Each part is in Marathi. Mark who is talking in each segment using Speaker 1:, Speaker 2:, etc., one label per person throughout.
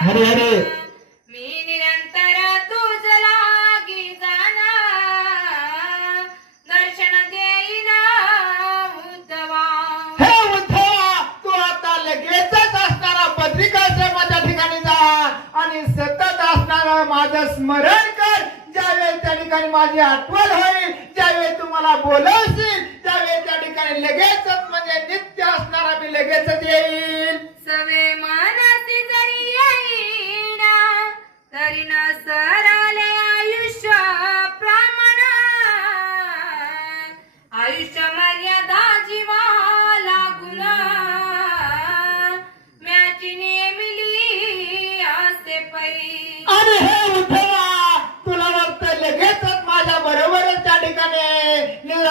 Speaker 1: हरे हरे.
Speaker 2: मी निरंतर तुझ लागी जाना दर्शन देईना उद्धवा.
Speaker 1: हे उद्धवा तू आता लगेचच असणारा बद्रिकाश्रमाच्या ठिकाणी जा आणि सतत असणारा माझं स्मरण कर. ज्यावेळी त्या ठिकाणी माझी आठवण होईल ज्यावेळी तू मला बोलवशील त्यावेळी त्या ठिकाणी लगेचच म्हणजे नित्य असणारा मी लगेचच येईल.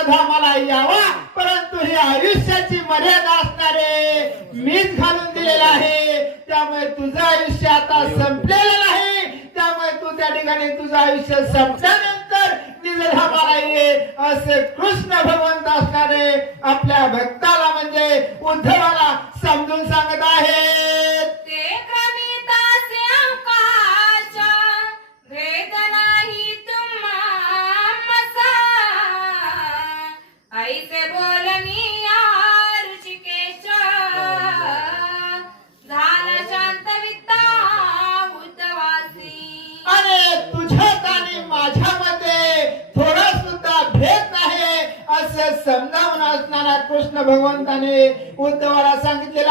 Speaker 1: धामाला यावा परंतु ही आयुष्याची मर्यादा असणारे मीच घालून दिलेला आहे. त्यामुळे तुझं आयुष्य आता संपलेलं नाही. त्यामुळे तू त्या ठिकाणी तुझं आयुष्य संपल्यानंतर निजधामाला ये असे कृष्ण भगवंत असणारे आपल्या भक्ताला म्हणजे उद्धवाला समजून सांगत आहे. समजावून असणारा कृष्ण भगवंताने उद्धवाला
Speaker 2: सांगितले